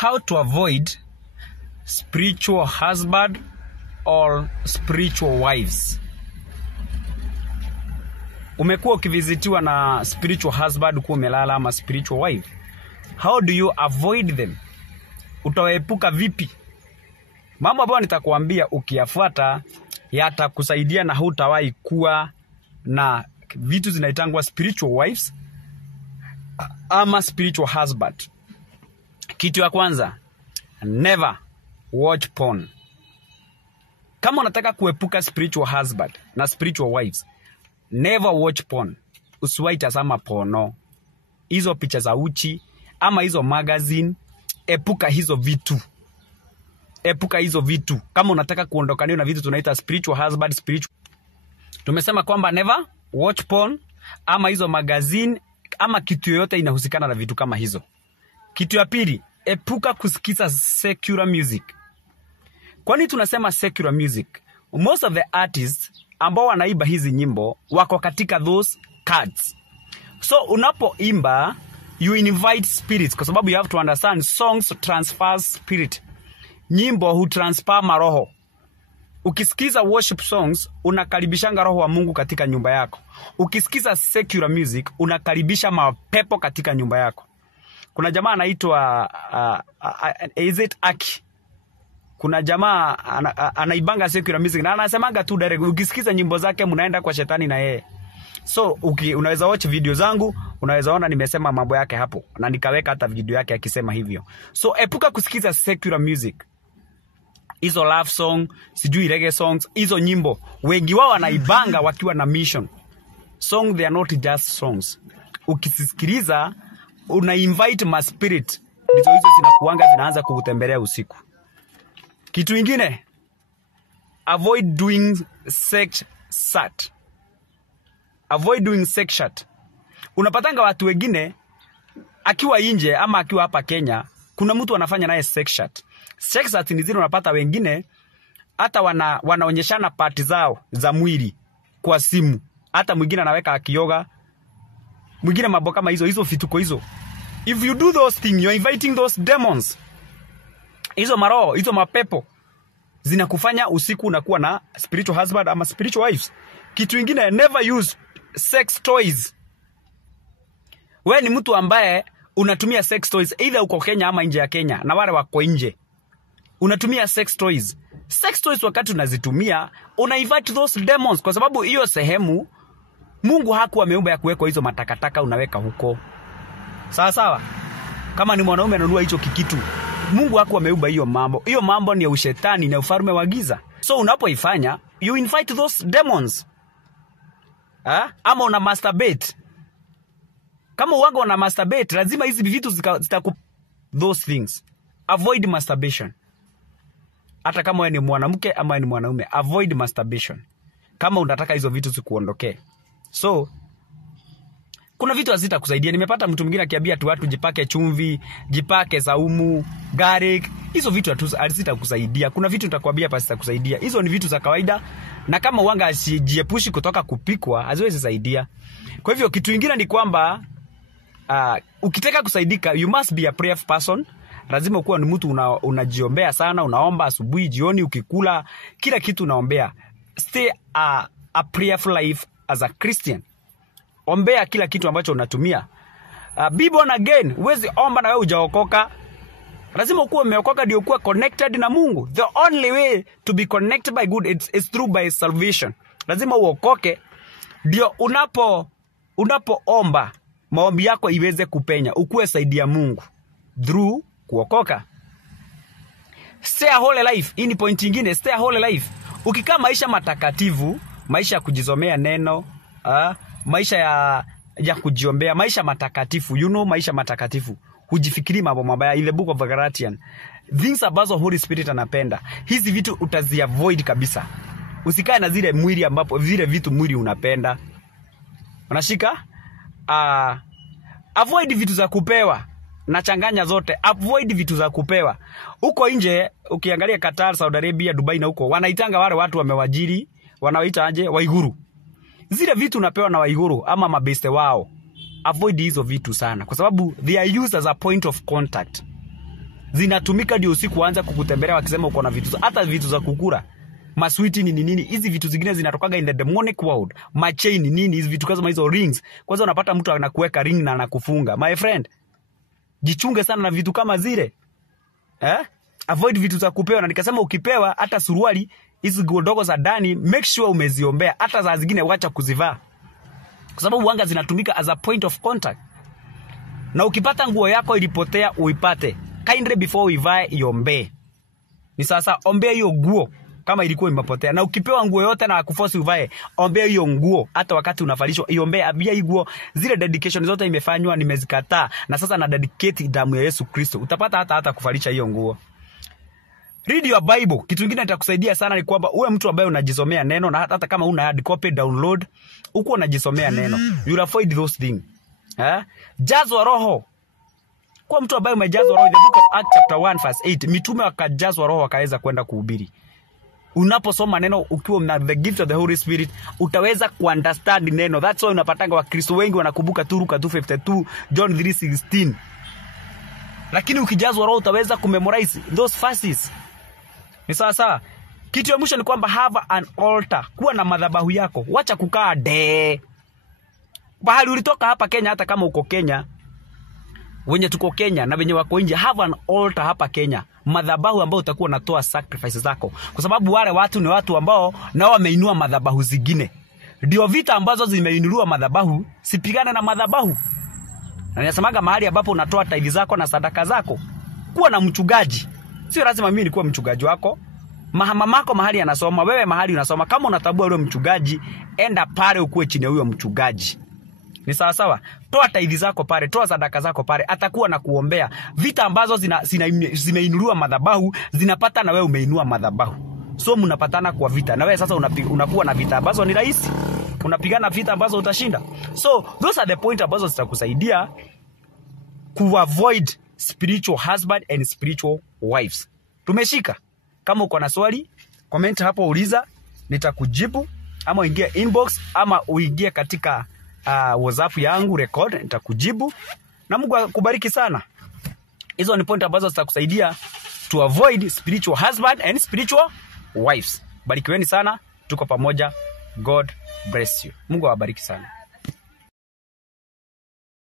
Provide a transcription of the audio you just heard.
how to avoid spiritual husband or spiritual wives. Umekuwa ukivizitiwa na spiritual husband kuwa umelala ama spiritual wife. How do you avoid them? Utaepuka vipi? Mambo ambayo nitakuambia ukiyafuata yatakusaidia na hutawahi kuwa na vitu zinaitangwa spiritual wives ama spiritual husband. Kitu ya kwanza, never watch porn. Kama unataka kuepuka spiritual husband na spiritual wives, never watch porn. Usiwahi tazama porno. Hizo picha za uchi ama hizo magazine, epuka hizo vitu. Epuka hizo vitu. Kama unataka kuondokana na vitu tunaita spiritual husband, spiritual. Tumesema kwamba never watch porn ama hizo magazine ama kitu yoyote inahusikana na vitu kama hizo. Kitu ya pili, epuka kusikiza secular music. Kwani tunasema secular music? Most of the artists ambao wanaiba hizi nyimbo wako katika those cards. So unapoimba, you invite spirits, kwa sababu you have to understand songs transfers spirit. Nyimbo hutransfer maroho. Ukisikiza worship songs, unakaribishanga roho wa Mungu katika nyumba yako. Ukisikiza secular music, unakaribisha mapepo katika nyumba yako. Kuna jamaa anaitwa is it Aki? Kuna jamaa anaibanga secular music na anasemanga tu direct, ukisikiza nyimbo zake mnaenda kwa shetani na yeye. So unaweza watch video zangu, unaweza ona nimesema mambo yake hapo na nikaweka hata video yake akisema hivyo. So epuka kusikiza secular music. Hizo love song, sijui reggae songs, hizo nyimbo wengi wao wanaibanga wakiwa na mission. Song they are not just songs. Ukisikiliza una invite my spirit, ndizo hizo zinakuanga zinaanza kukutembelea usiku. Kitu kingine, avoid doing sex chat. Avoid doing sex chat. Unapatanga watu wengine akiwa nje ama akiwa hapa Kenya, kuna mtu anafanya naye sex chat. Sex chat ni zile unapata wengine hata wanaonyeshana parti zao za mwili kwa simu. Hata mwingine anaweka akioga, mwingine mambo kama hizo vituko hizo. If you do those things, you're inviting those demons. Hizo maroho, hizo mapepo zinakufanya usiku unakuwa na spiritual husband ama spiritual wives. Kitu kingine, never use sex toys. Wewe ni mtu ambaye unatumia sex toys either uko Kenya ama nje ya Kenya, na wale wako nje. Unatumia sex toys. Sex toys wakati unazitumia, una invite those demons, kwa sababu hiyo sehemu Mungu hakuwa ameumba ya kuweka hizo matakataka unaweka huko. Sawa sawa? Kama ni mwanaume ananunua hicho kikitu, Mungu hakuwa ameumba hiyo mambo. Hiyo mambo ni ya ushetani na ufalme wa giza. So unapoifanya, you invite those demons. Ama una masturbate. Kama uwaga una masturbate, lazima hizi vitu those things. Avoid masturbation. Hata kama wewe ni mwanamke ama ni mwanaume, avoid masturbation. Kama unataka hizo vitu zikuondokee. So kuna vitu hazitakusaidia. Nimepata mtu mwingine akiambia tu watu jipake chumvi, jipake saumu, garlic. Hizo vitu hazitakusaidia. Kuna vitu nitakwambia hapa zitakusaidia. Hizo ni vitu za kawaida, na kama uanga jiepushi kutoka kupikwa, haziwezi saidia. Kwa hivyo kitu kingine ni kwamba ukitaka kusaidika, you must be a prayerful person. Lazima ukuwa ni mtu unajiombea sana, unaomba asubuhi, jioni, ukikula, kila kitu unaombea. Stay a prayerful life as a Christian. Ombea kila kitu ambacho unatumia. Be born again. Huwezi omba na wewe hujaokoka. Lazima ukuwe umeokoka ndio ukuwe connected na Mungu. The only way to be connected by God is through by salvation. Lazima uokoke ndio unapoomba maombi yako iweze kupenya. Ukuwe saidia Mungu through kuokoka. Stay a holy life. Hii ni point nyingine, stay a holy life. Ukikaa maisha matakatifu, maisha ya kujisomea neno, maisha ya kujiombea, maisha matakatifu, maisha matakatifu. Hujifikiri mambo mabaya. Ile book of Galatians, things ambazo Holy Spirit anapenda, hizi vitu utaziavoid kabisa. Usikae na zile mwili ambapo vile vitu mwili unapenda. Unashika? Avoid vitu za kupewa. Nachanganya zote. Avoid vitu za kupewa. Huko nje ukiangalia Qatar, Saudi Arabia, Dubai na huko, wanaitanga wale watu wamewajiri, wanaoita aje, waiguru. Zile vitu unapewa na waiguru ama mabeste wao. Avoid hizo vitu sana, kwa sababu they are used as a point of contact. zinatumika ndio usiku anza kukutembelea wakisema uko na vitu, hata vitu za kukura maswiti ni nini, hizi vitu zingine zinatokaga in the demonic world. Machain ni nini, hizi vitu kama hizo rings. Kwanza unapata mtu anakuweka ring na anakufunga. My friend, jichunge sana na vitu kama zile. Avoid vitu za kupewa. Na nikasema ukipewa hata suruali hizi ndogo za ndani, make sure umeziombea. Hata za zingine wacha kuzivaa, kwa sababu wanga zinatumika as a point of contact. Na ukipata nguo yako ilipotea, uipate kindly before uivae, iombe. Ni sasa ombea hiyo nguo kama ilikuwa imepotea. Na ukipewa nguo yote na kuforce uvae, ombea hiyo nguo. Hata wakati unavalishwa, iombea, abia hiyo nguo. Zile dedication zote imefanywa, nimezikataa, na sasa na dedicate damu ya Yesu Kristo. Utapata hata kuvalisha hiyo nguo. Read your Bible. Kitu kingine kitakusaidia sana ni kwamba uwe mtu ambaye unajisomea neno, na hata kama una hard copy download, uko unajisomea neno. You avoid those things. Jazwa roho. Kwa mtu ambaye umejazwa roho, the book of Acts chapter 1 verse 8, mitume wakajazwa roho wakaweza kwenda kuhubiri. Unaposoma neno ukiwa na the gift of the Holy Spirit, utaweza kuunderstand neno. That's why unapatanga Wakristo wengi wanakumbuka tu Luka 2:52, John 3:16. Lakini ukijazwa roho utaweza kumemorize those verses. Ni sawa. Kitu ya mwisho ni kwamba have an altar. Kuwa na madhabahu yako. Wacha kukaa bahali ulitoka hapa Kenya, hata kama uko Kenya, wenye tuko Kenya na wenye wako nje, have an altar hapa Kenya. Madhabahu ambao utakuwa unatoa sacrifices zako. Kwa sababu wale watu ni watu ambao nao wameinua madhabahu zingine. Ndio vita ambazo zimeinuliwa madhabahu, sipigane na madhabahu. Na ninasemaga mahali ambapo unatoa tithe zako na sadaka zako, kuwa na mchungaji. Sio lazima mimi nikuwe mchungaji wako. Mamako mahali anasoma, wewe mahali unasoma, kama unatabua yule mchungaji, enda pale ukuwe chini ya huyo mchungaji. Ni sawa. Toa tithe zako pale, toa sadaka zako pale, atakuwa na kuombea. Vita ambazo zimeinuliwa madhabahu, zinapata na wewe umeinua madhabahu. So mnapatana kwa vita. Na wewe sasa unakuwa na vita ambazo ni rahisi. Unapigana vita ambazo utashinda. So those are the point ambazo zitakusaidia ku avoid spiritual husband and spiritual wives. Tumeshika. Kama uko na swali, comment hapo, uliza, nitakujibu, ama uingie inbox, ama uingie katika WhatsApp yangu record, nitakujibu. Na Mungu akubariki sana. Hizo ni point ambazo zitakusaidia to avoid spiritual husband and spiritual wives. Barikiweni sana, tuko pamoja. God bless you. Mungu awabariki sana.